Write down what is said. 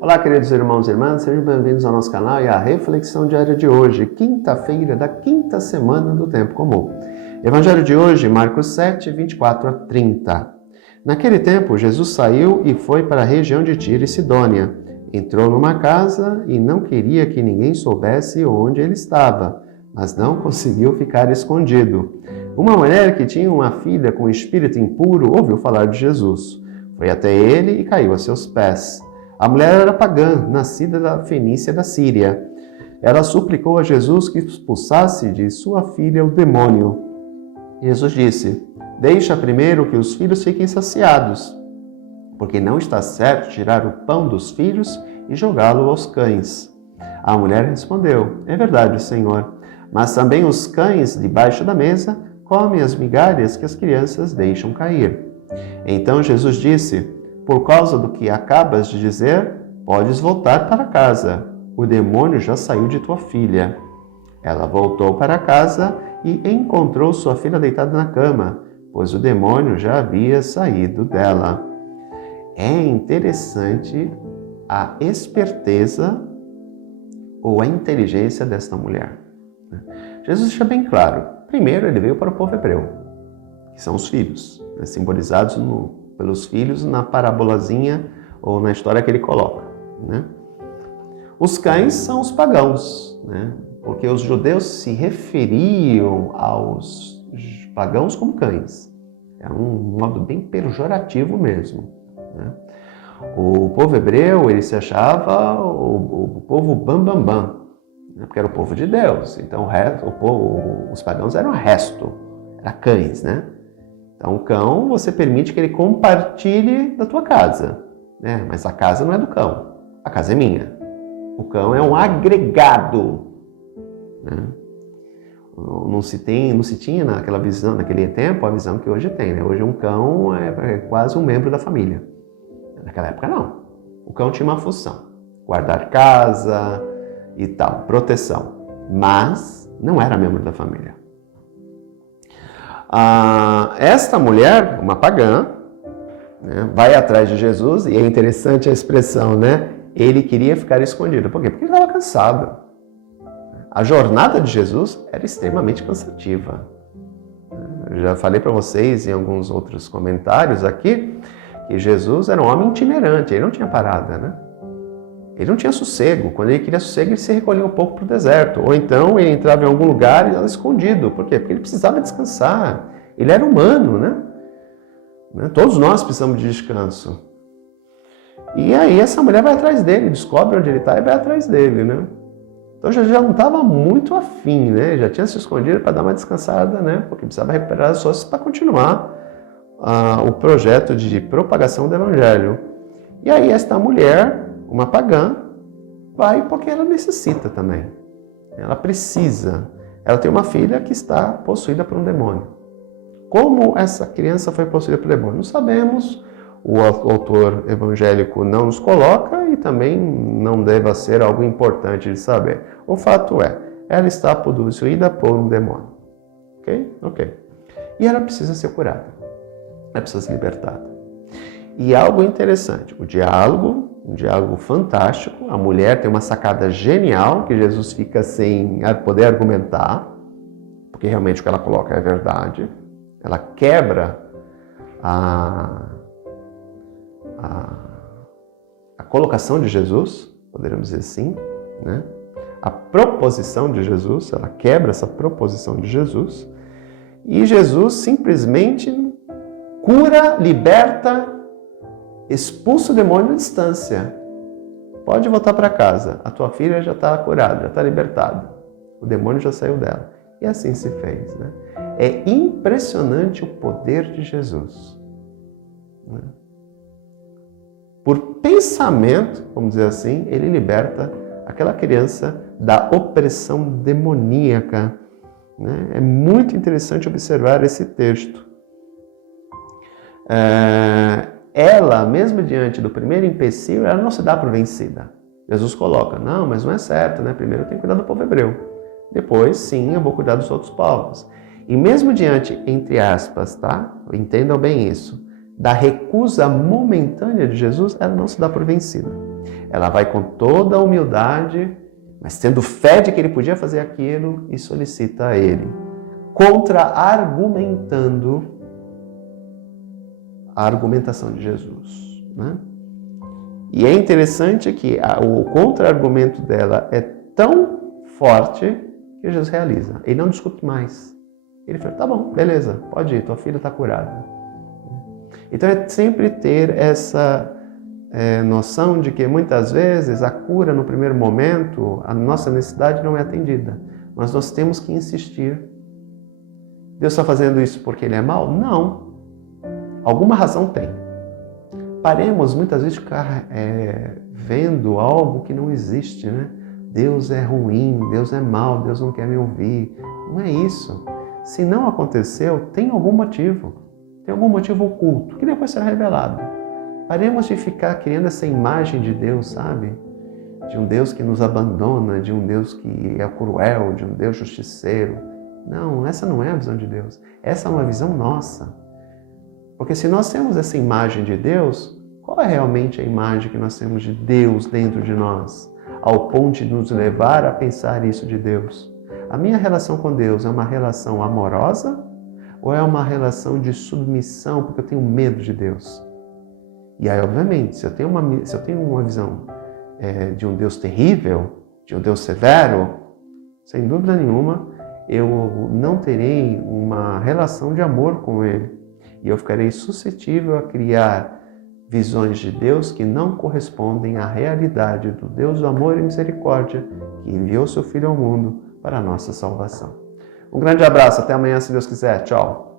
Olá, queridos irmãos e irmãs, sejam bem-vindos ao nosso canal e à reflexão diária de hoje, quinta-feira da quinta semana do Tempo Comum. Evangelho de hoje, Marcos 7, 24 a 30. Naquele tempo, Jesus saiu e foi para a região de Tiro e Sidônia. Entrou numa casa e não queria que ninguém soubesse onde ele estava, mas não conseguiu ficar escondido. Uma mulher que tinha uma filha com espírito impuro ouviu falar de Jesus. Foi até ele e caiu a seus pés. A mulher era pagã, nascida da Fenícia da Síria. Ela suplicou a Jesus que expulsasse de sua filha o demônio. Jesus disse: "Deixa primeiro que os filhos fiquem saciados, porque não está certo tirar o pão dos filhos e jogá-lo aos cães." A mulher respondeu: "É verdade, Senhor, mas também os cães debaixo da mesa comem as migalhas que as crianças deixam cair." Então Jesus disse: "Por causa do que acabas de dizer, podes voltar para casa. O demônio já saiu de tua filha." Ela voltou para casa e encontrou sua filha deitada na cama, pois o demônio já havia saído dela. É interessante a esperteza ou a inteligência desta mulher. Jesus deixa bem claro. Primeiro, ele veio para o povo hebreu, que são os filhos, simbolizados pelos filhos na parabolazinha ou na história que ele coloca. Os cães são os pagãos, porque os judeus se referiam aos pagãos como cães. É um modo bem pejorativo mesmo. O povo hebreu, ele se achava o povo bam, porque era o povo de Deus. Então os pagãos eram o resto, eram cães, Então, o cão, você permite que ele compartilhe da tua casa, mas a casa não é do cão, a casa é minha. O cão é um agregado. Não se tinha naquela visão, naquele tempo, a visão que hoje tem. Hoje um cão é quase um membro da família. Naquela época, não. O cão tinha uma função, guardar casa e tal, proteção, mas não era membro da família. Esta mulher, uma pagã, vai atrás de Jesus, e é interessante a expressão, ele queria ficar escondido. Por quê? Porque ele estava cansado. A jornada de Jesus era extremamente cansativa. Eu já falei para vocês em alguns outros comentários aqui, que Jesus era um homem itinerante, ele não tinha parada, Ele não tinha sossego. Quando ele queria sossego, ele se recolhia um pouco para o deserto. Ou então ele entrava em algum lugar e estava escondido. Por quê? Porque ele precisava descansar. Ele era humano, Todos nós precisamos de descanso. E aí essa mulher vai atrás dele, descobre onde ele está e vai atrás dele, Então já não estava muito afim, Já tinha se escondido para dar uma descansada, Porque precisava recuperar as forças para continuar o projeto de propagação do Evangelho. E aí esta mulher, uma pagã, vai porque ela necessita também. Ela precisa. Ela tem uma filha que está possuída por um demônio. Como essa criança foi possuída por demônio? Não sabemos. O autor evangélico não nos coloca e também não deve ser algo importante de saber. O fato é, ela está possuída por um demônio. Ok. E ela precisa ser curada. Ela precisa ser libertada. E algo interessante, um diálogo fantástico. A mulher tem uma sacada genial que Jesus fica sem poder argumentar, porque realmente o que ela coloca é verdade. Ela quebra a colocação de Jesus, poderíamos dizer assim, A proposição de Jesus, ela quebra essa proposição de Jesus, e Jesus simplesmente cura, liberta, expulsa o demônio à distância. Pode voltar para casa, a tua filha já está curada, já está libertada. O demônio já saiu dela. E assim se fez. É impressionante o poder de Jesus. Por pensamento, vamos dizer assim, ele liberta aquela criança da opressão demoníaca. É muito interessante observar esse texto. Ela, mesmo diante do primeiro empecilho, ela não se dá por vencida. Jesus coloca, não, mas não é certo, Primeiro eu tenho que cuidar do povo hebreu. Depois, sim, eu vou cuidar dos outros povos. E mesmo diante, entre aspas, entendam bem isso, da recusa momentânea de Jesus, ela não se dá por vencida. Ela vai com toda a humildade, mas tendo fé de que ele podia fazer aquilo, e solicita a ele, contra-argumentando a argumentação de Jesus, né? E é interessante que o contra-argumento dela é tão forte que Jesus realiza. Ele não discute mais. Ele fala, tá bom, beleza, pode ir, tua filha está curada. Então é sempre ter essa noção de que muitas vezes a cura no primeiro momento, a nossa necessidade não é atendida, mas nós temos que insistir. Deus está fazendo isso porque Ele é mau? Não. Alguma razão tem. Paremos muitas vezes de ficar vendo algo que não existe, né? Deus é ruim, Deus é mau, Deus não quer me ouvir. Não é isso. Se não aconteceu, tem algum motivo. Tem algum motivo oculto, que depois será revelado. Paremos de ficar criando essa imagem de Deus, sabe? De um Deus que nos abandona, de um Deus que é cruel, de um Deus justiceiro. Não, essa não é a visão de Deus. Essa é uma visão nossa. Porque se nós temos essa imagem de Deus, qual é realmente a imagem que nós temos de Deus dentro de nós? Ao ponto de nos levar a pensar isso de Deus. A minha relação com Deus é uma relação amorosa ou é uma relação de submissão porque eu tenho medo de Deus? E aí, obviamente, se eu tenho uma visão de um Deus terrível, de um Deus severo, sem dúvida nenhuma, eu não terei uma relação de amor com Ele. E eu ficarei suscetível a criar visões de Deus que não correspondem à realidade do Deus do amor e misericórdia que enviou seu Filho ao mundo para a nossa salvação. Um grande abraço, até amanhã, se Deus quiser. Tchau!